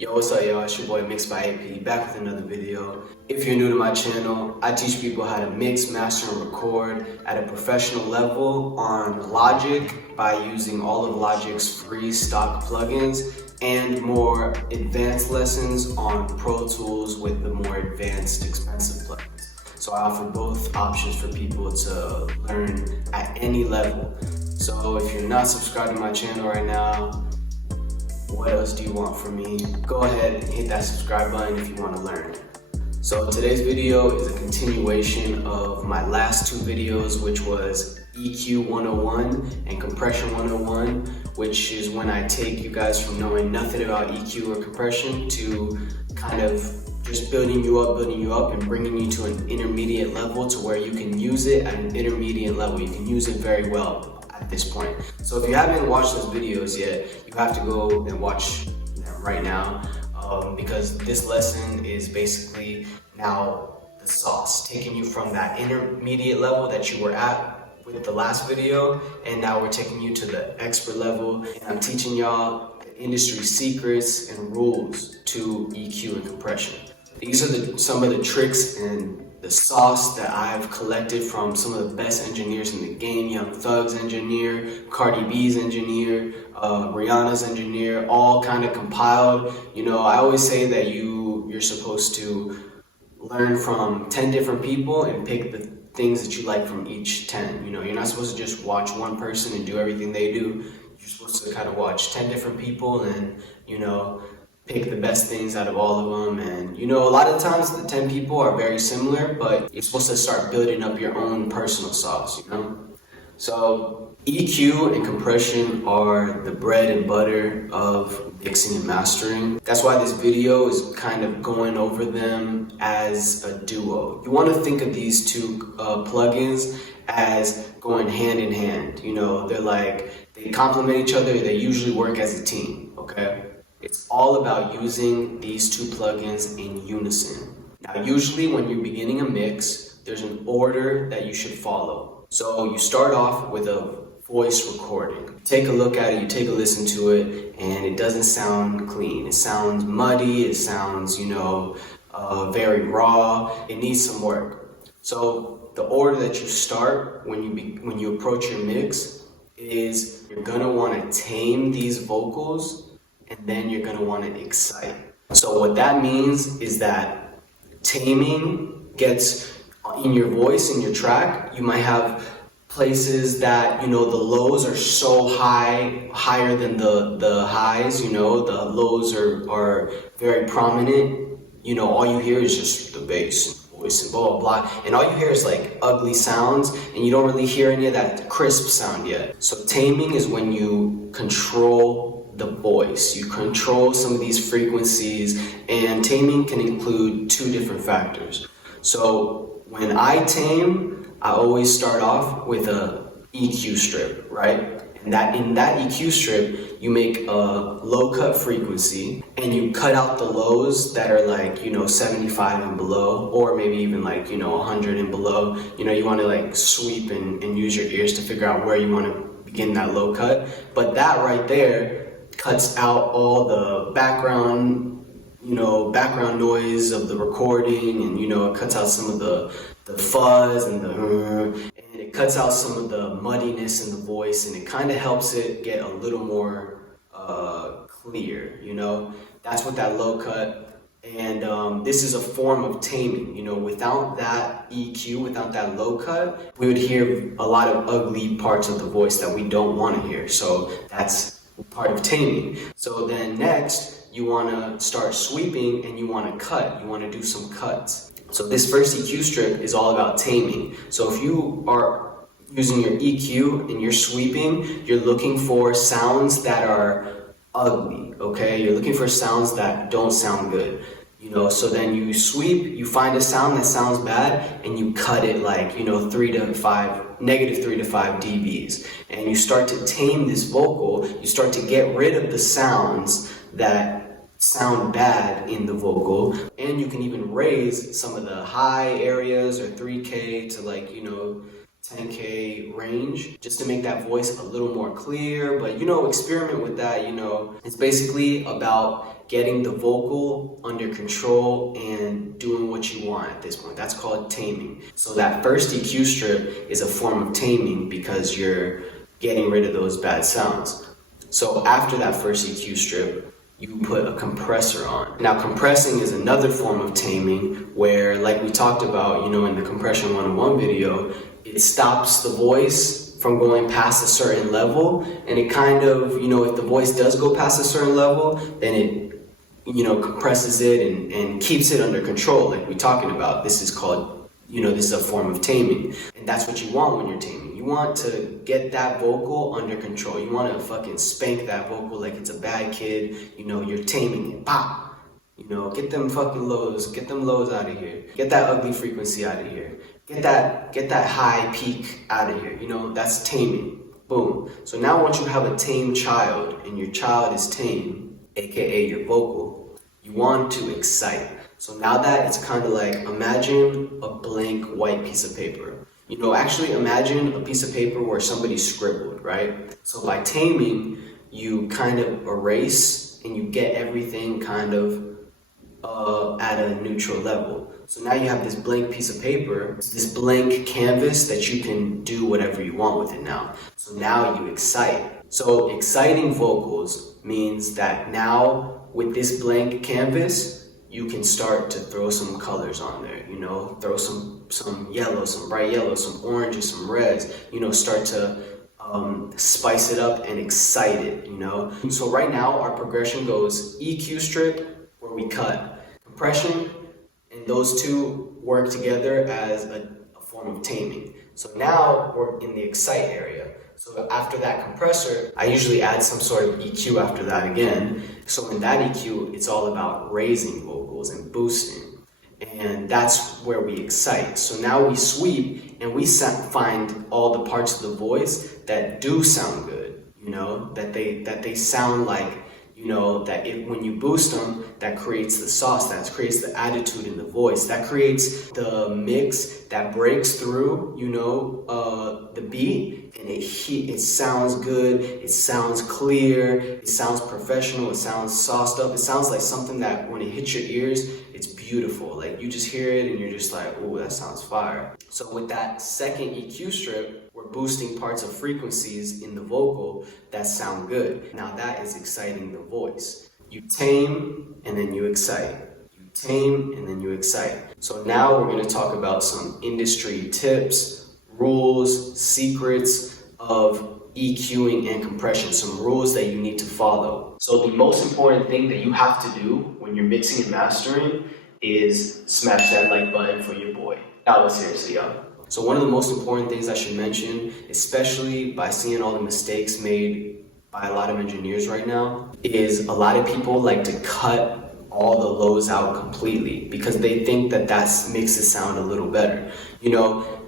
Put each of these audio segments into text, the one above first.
Yo, what's up, y'all? It's your boy Mix by AP, back with another video. If you're new to my channel, I teach people how to mix, master, and record at a professional level on Logic by using all of Logic's free stock plugins and more advanced lessons on Pro Tools with the more advanced, expensive plugins. So I offer both options for people to learn at any level. So if you're not subscribed to my channel right now, what else do you want from me? Go ahead and hit that subscribe button if you want to learn. So today's video is a continuation of my last two videos, which was EQ 101 and Compression 101, which is when I take you guys from knowing nothing about EQ or compression to kind of just building you up and bringing you to an intermediate level to where you can use it at an intermediate level. You can use it very well at this point. So if you haven't watched those videos yet, you have to go and watch them right now, because this lesson is basically now the sauce, taking you from that intermediate level that you were at with the last video, and now we're taking you to the expert level, and I'm teaching y'all industry secrets and rules to EQ and compression. These are some of the tricks and the sauce that I've collected from some of the best engineers in the game. Young Thug's engineer, Cardi B's engineer, Rihanna's engineer, all kind of compiled. You know, I always say that you're supposed to learn from 10 different people and pick the things that you like from each 10. You know, you're not supposed to just watch one person and do everything they do. You're supposed to kind of watch 10 different people and, you know, pick the best things out of all of them. And you know, a lot of times the 10 people are very similar, but you're supposed to start building up your own personal sauce, you know? So EQ and compression are the bread and butter of mixing and mastering. That's why this video is kind of going over them as a duo. You want to think of these two plugins as going hand in hand. You know, they complement each other. They usually work as a team, okay? It's all about using these two plugins in unison. Now, usually when you're beginning a mix, there's an order that you should follow. So you start off with a voice recording. Take a look at it, you take a listen to it, and it doesn't sound clean. It sounds muddy, it sounds, you know, very raw. It needs some work. So the order that you start when you approach your mix is you're gonna wanna tame these vocals, and then you're gonna wanna excite. So what that means is that taming gets in your voice, in your track. You might have places that, you know, the lows are so higher than the highs, you know, the lows are very prominent. You know, all you hear is just the bass and voice and blah, blah, blah. And all you hear is like ugly sounds, and you don't really hear any of that crisp sound yet. So taming is when you control the voice. You control some of these frequencies, and taming can include two different factors. So when I tame, I always start off with a EQ strip, right? And in that EQ strip, you make a low cut frequency and you cut out the lows that are like, you know, 75 and below, or maybe even like, you know, 100 and below. You know, you want to like sweep and use your ears to figure out where you want to begin that low cut. But that right there cuts out all the background noise of the recording, and you know, it cuts out some of the fuzz and and it cuts out some of the muddiness in the voice, and it kind of helps it get a little more clear, you know? That's what that low cut, and this is a form of taming. You know, without that EQ, without that low cut, we would hear a lot of ugly parts of the voice that we don't want to hear. So that's part of taming. So then next, you want to start sweeping and you want to cut. You want to do some cuts. So this first EQ strip is all about taming. So if you are using your EQ and you're sweeping, you're looking for sounds that are ugly, okay? You're looking for sounds that don't sound good. You know, so then you sweep, you find a sound that sounds bad, and you cut it like, you know, negative 3 to 5 dBs. And you start to tame this vocal, you start to get rid of the sounds that sound bad in the vocal, and you can even raise some of the high areas or 3K to like, you know, 10K range, just to make that voice a little more clear. But you know, experiment with that. You know, it's basically about getting the vocal under control and doing what you want at this point. That's called taming. So that first EQ strip is a form of taming because you're getting rid of those bad sounds. So after that first EQ strip, you put a compressor on. Now, compressing is another form of taming where, like we talked about, you know, in the Compression 101 video, it stops the voice from going past a certain level, and it kind of, you know, if the voice does go past a certain level, then it, you know, compresses it and keeps it under control, like we're talking about. This is called, you know, this is a form of taming, and that's what you want when you're taming. You want to get that vocal under control. You want to fucking spank that vocal like it's a bad kid. You know, you're taming it. Pop! You know, get them fucking lows. Get them lows out of here. Get that ugly frequency out of here. Get that high peak out of here. You know, that's taming. Boom. So now once you have a tame child and your child is tame, aka your vocal, you want to excite. So now that it's kind of like, imagine a blank white piece of paper. You know, actually imagine a piece of paper where somebody scribbled, right? So by taming, you kind of erase and you get everything kind of at a neutral level. So now you have this blank piece of paper, this blank canvas that you can do whatever you want with it now. So now you excite. So exciting vocals means that now with this blank canvas, you can start to throw some colors on there, you know, throw some yellow, some bright yellow, some oranges, some reds, you know, start to spice it up and excite it, you know. So right now our progression goes EQ strip, where we cut, compression, and those two work together as a form of taming. So now we're in the excite area. So after that compressor, I usually add some sort of EQ after that again. So in that EQ, it's all about raising vocals and boosting. And that's where we excite. So now we sweep and we find all the parts of the voice that do sound good, you know, that they sound like, you know, that when you boost them, that creates the sauce, that creates the attitude in the voice, that creates the mix that breaks through, you know, the beat, and it sounds good, it sounds clear, it sounds professional, it sounds sauced up, it sounds like something that when it hits your ears, it's beautiful. Like you just hear it and you're just like, oh, that sounds fire. So with that second EQ strip, we're boosting parts of frequencies in the vocal that sound good. Now that is exciting the voice. You tame and then you excite. You tame and then you excite. So now we're going to talk about some industry tips, rules, secrets of EQing and compression, some rules that you need to follow. So the most important thing that you have to do when you're mixing and mastering is smash that like button for your boy. Now, seriously, y'all. So one of the most important things I should mention, especially by seeing all the mistakes made by a lot of engineers right now, is a lot of people like to cut all the lows out completely because they think that makes it sound a little better. You know,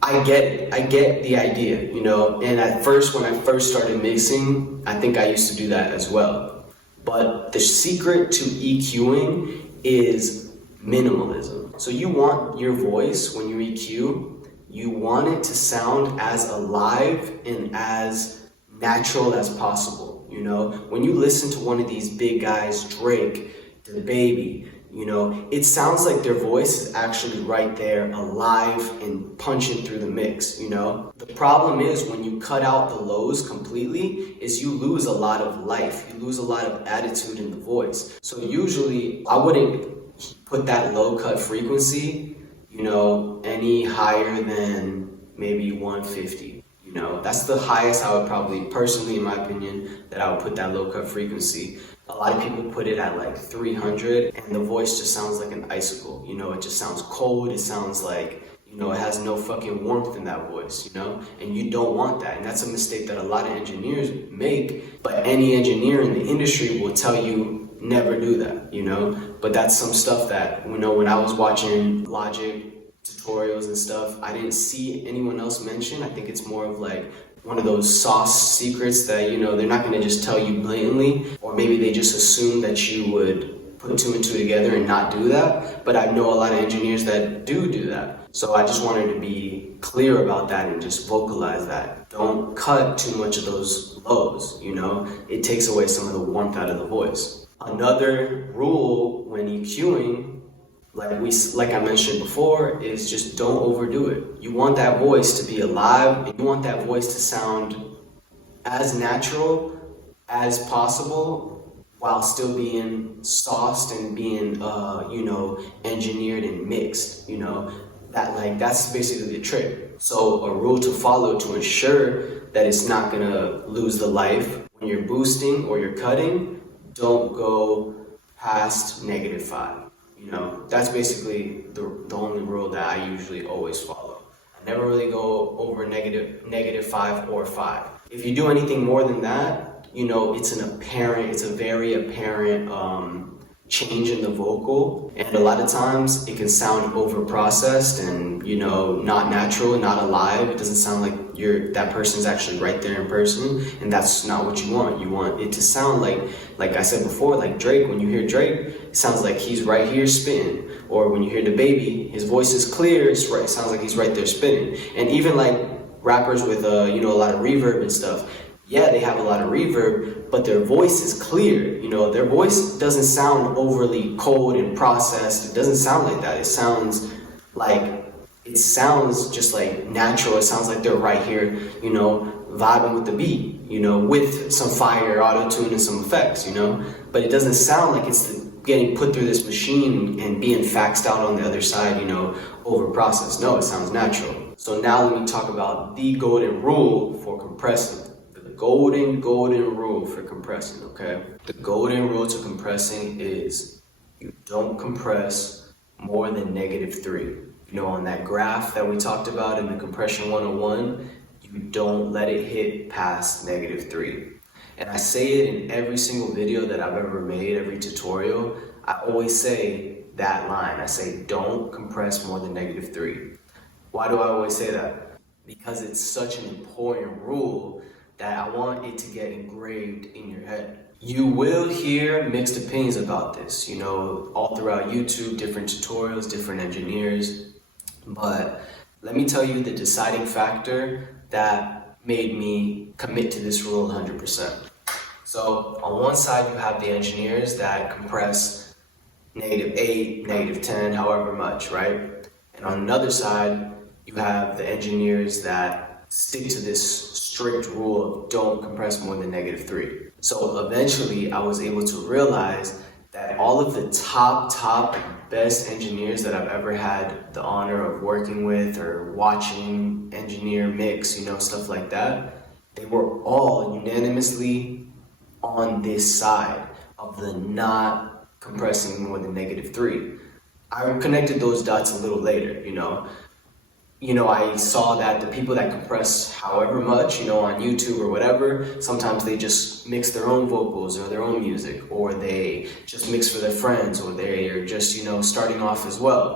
I get it. I get the idea, you know, and at first, when I first started mixing, I think I used to do that as well. But the secret to EQing is minimalism. So you want your voice, when you EQ, you want it to sound as alive and as natural as possible. You know, when you listen to one of these big guys, Drake, the Baby, you know, it sounds like their voice is actually right there, alive and punching through the mix, you know? The problem is when you cut out the lows completely is you lose a lot of life. You lose a lot of attitude in the voice. So usually I wouldn't put that low cut frequency, you know, any higher than maybe 150. You know, that's the highest I would probably, personally in my opinion, that I would put that low cut frequency. A lot of people put it at like 300 and the voice just sounds like an icicle. You know, it just sounds cold. It sounds like, you know, it has no fucking warmth in that voice, you know, and you don't want that. And that's a mistake that a lot of engineers make, but any engineer in the industry will tell you never do that, you know, but that's some stuff that, you know, when I was watching Logic tutorials and stuff, I didn't see anyone else mention. I think it's more of like one of those sauce secrets that, you know, they're not going to just tell you blatantly, or maybe they just assume that you would put two and two together and not do that, but I know a lot of engineers that do that. So I just wanted to be clear about that and just vocalize that. Don't cut too much of those lows, you know? It takes away some of the warmth out of the voice. Another rule when EQing, like I mentioned before, is just don't overdo it. You want that voice to be alive, and you want that voice to sound as natural as possible while still being sauced and being engineered and mixed, that's basically the trick. So a rule to follow to ensure that it's not gonna lose the life when you're boosting or you're cutting, don't go past -5. That's basically the only rule that I usually always follow. I never really go over -5 or 5. If you do anything more than that, it's a very apparent change in the vocal, and a lot of times it can sound over-processed and not natural, not alive. It doesn't sound like that person's actually right there in person, and that's not what you want. You want it to sound like I said before, like Drake. When you hear Drake, it sounds like he's right here spitting. Or when you hear the baby, his voice is clear. It sounds like he's right there spitting. And even like rappers with a lot of reverb and stuff. Yeah, they have a lot of reverb, but their voice is clear. Their voice doesn't sound overly cold and processed. It doesn't sound like that. It sounds just like natural. It sounds like they're right here, vibing with the beat, with some fire, auto-tune, and some effects, But it doesn't sound like it's getting put through this machine and being faxed out on the other side, over-processed. No, it sounds natural. So now let me talk about the golden rule for compressing. Golden rule for compressing, okay? The golden rule to compressing is you don't compress more than -3. On that graph that we talked about in the compression 101, you don't let it hit past -3. And I say it in every single video that I've ever made, every tutorial. I always say that line. I say, don't compress more than -3. Why do I always say that? Because it's such an important rule that I want it to get engraved in your head. You will hear mixed opinions about this, all throughout YouTube, different tutorials, different engineers. But let me tell you the deciding factor that made me commit to this rule 100%. So on one side, you have the engineers that compress -8, -10, however much, right? And on another side, you have the engineers that stick to this strict rule of don't compress more than -3. So eventually I was able to realize that all of the top best engineers that I've ever had the honor of working with or watching engineer mix, stuff like that, they were all unanimously on this side of the not compressing more than -3. I connected those dots a little later, I saw that the people that compress however much, on YouTube or whatever, sometimes they just mix their own vocals or their own music, or they just mix for their friends, or they are just, starting off as well.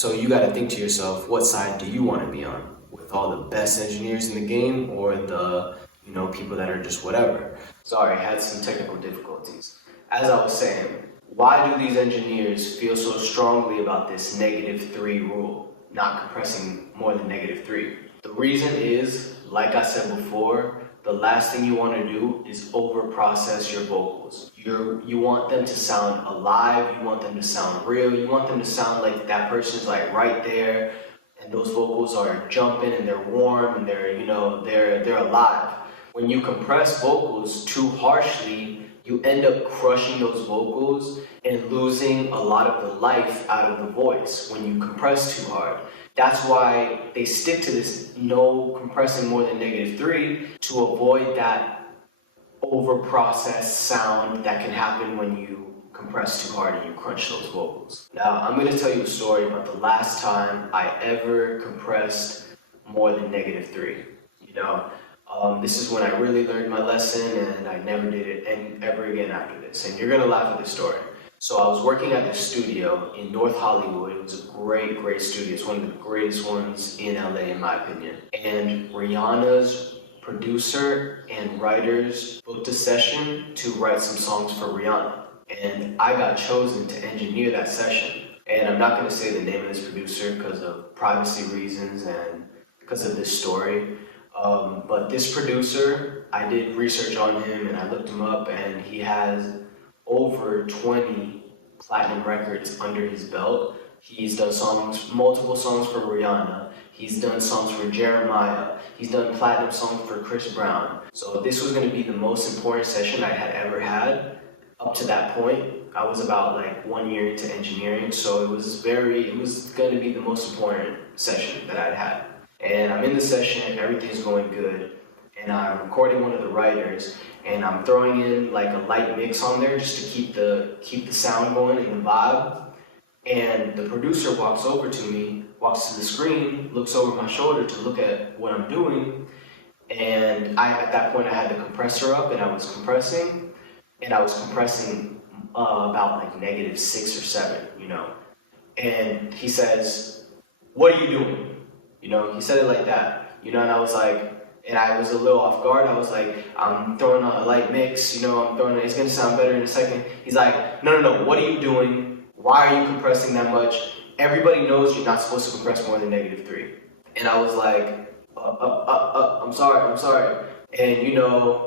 So you got to think to yourself, what side do you want to be on? With all the best engineers in the game, or the, people that are just whatever? Sorry, I had some technical difficulties. As I was saying, why do these engineers feel so strongly about this -3 rule? Not compressing more than -3. The reason is, like I said before, the last thing you want to do is over-process your vocals. You want them to sound alive, you want them to sound real, you want them to sound like that person's like right there, and those vocals are jumping and they're warm and they're alive. When you compress vocals too harshly, you end up crushing those vocals and losing a lot of the life out of the voice when you compress too hard. That's why they stick to this no compressing more than -3 to avoid that over-processed sound that can happen when you compress too hard and you crunch those vocals. Now, I'm going to tell you a story about the last time I ever compressed more than -3. This is when I really learned my lesson, and I never did it ever again after this. And you're going to laugh at this story. So I was working at this studio in North Hollywood. It was a great studio. It's one of the greatest ones in LA, in my opinion. And Rihanna's producer and writers booked a session to write some songs for Rihanna. and I got chosen to engineer that session. And I'm not going to say the name of this producer because of privacy reasons and because of this story. But this producer, I did research on him and I looked him up, and he has over 20 platinum records under his belt. He's done multiple songs for Rihanna. He's done songs for Jeremiah. He's done platinum songs for Chris Brown. So this was going to be the most important session I had ever had. Up to that point, I was about like 1 year into engineering, so it was going to be the most important session that I'd had. And I'm in the session, everything's going good, and I'm recording one of the writers, and I'm throwing in like a light mix on there just to keep the sound going and the vibe. And the producer walks over to me, walks to the screen, looks over my shoulder to look at what I'm doing, and at that point I had the compressor up and I was compressing about like -6 or 7, and he says, "What are you doing?" He said it like that, and I was like, and I was a little off guard. I was like, "I'm throwing on a light mix, it's gonna sound better in a second." He's like, No, what are you doing? Why are you compressing that much? Everybody knows you're not supposed to compress more than -3. And I was like, I'm sorry. And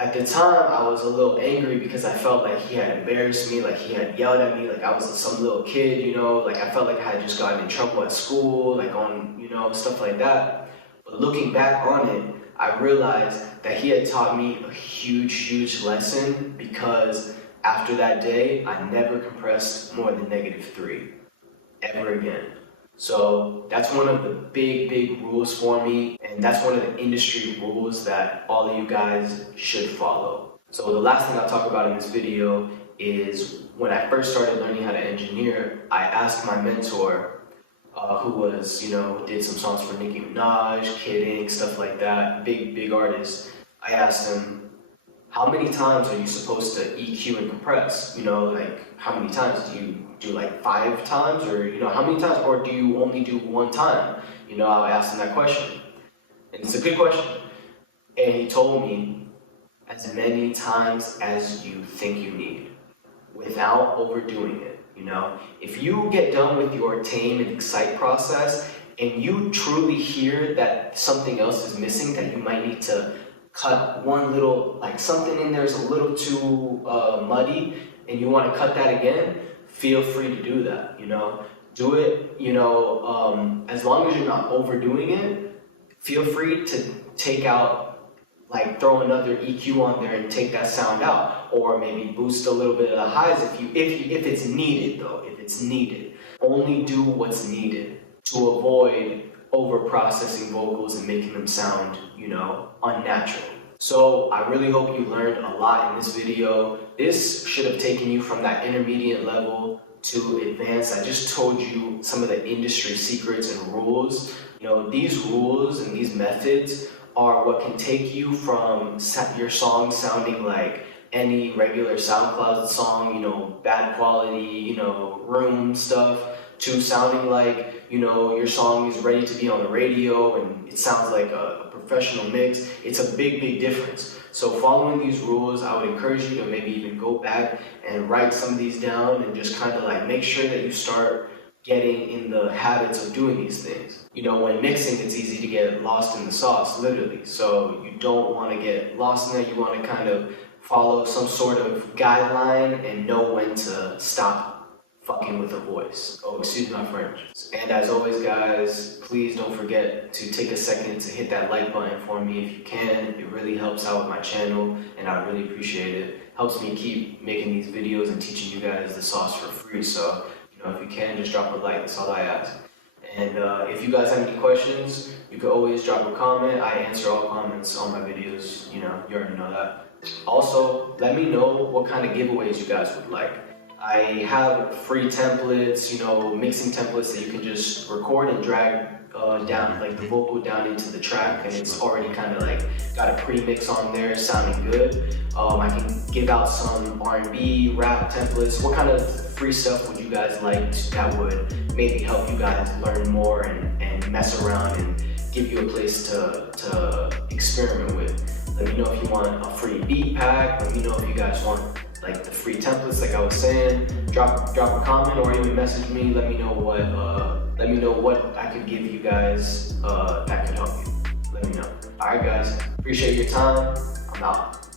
at the time I was a little angry because I felt like he had embarrassed me, like he had yelled at me, like I was some little kid, like I felt like I had just gotten in trouble at school, like on, stuff like that. But looking back on it, I realized that he had taught me a huge lesson, because after that day, I never compressed more than -3, ever again. So that's one of the big rules for me, and that's one of the industry rules that all of you guys should follow. So the last thing I'll talk about in this video is when I first started learning how to engineer, I asked my mentor, who was, did some songs for Nicki Minaj, Kid Ink, stuff like that, big artists. I asked him, how many times are you supposed to EQ and compress? Like how many times do you do, like 5 times, or how many times, or do you only do 1 time? I asked him that question, and it's a good question. And he told me, as many times as you think you need, without overdoing it. If you get done with your tame and excite process, and you truly hear that something else is missing, that you might need to cut one little, like something in there is a little too muddy, and you want to cut that again, feel free to do that. Do it, as long as you're not overdoing it. Feel free to take out, like throw another EQ on there and take that sound out, or maybe boost a little bit of the highs if it's needed though. If it's needed, only do what's needed to avoid over processing vocals and making them sound, unnatural. So I really hope you learned a lot in this video. This should have taken you from that intermediate level to advanced. I just told you some of the industry secrets and rules. These rules and these methods are what can take you from your song sounding like any regular SoundCloud song, bad quality, room stuff, to sounding like, your song is ready to be on the radio and it sounds like a professional mix. It's a big difference. So following these rules, I would encourage you to maybe even go back and write some of these down and just kind of like make sure that you start getting in the habits of doing these things. When mixing, it's easy to get lost in the sauce, literally. So you don't want to get lost in that. You want to kind of follow some sort of guideline and know when to stop fucking with a voice. Oh, excuse my French. And as always, guys, please don't forget to take a second to hit that like button for me if you can. It really helps out with my channel, and I really appreciate it. Helps me keep making these videos and teaching you guys the sauce for free. So, if you can, just drop a like. That's all I ask. And if you guys have any questions, you can always drop a comment. I answer all comments on my videos. You already know that. Also, let me know what kind of giveaways you guys would like. I have free templates, mixing templates that you can just record and drag down, like the vocal down into the track, and it's already kind of like got a pre-mix on there sounding good. I can give out some R&B, rap templates. What kind of free stuff would you guys like that would maybe help you guys learn more and mess around and give you a place to experiment with? Let me know if you want a free beat pack. Let me know if you guys want like the free templates, like I was saying. Drop a comment or even message me. Let me know what I could give you guys that could help you. Let me know. All right, guys. Appreciate your time. I'm out.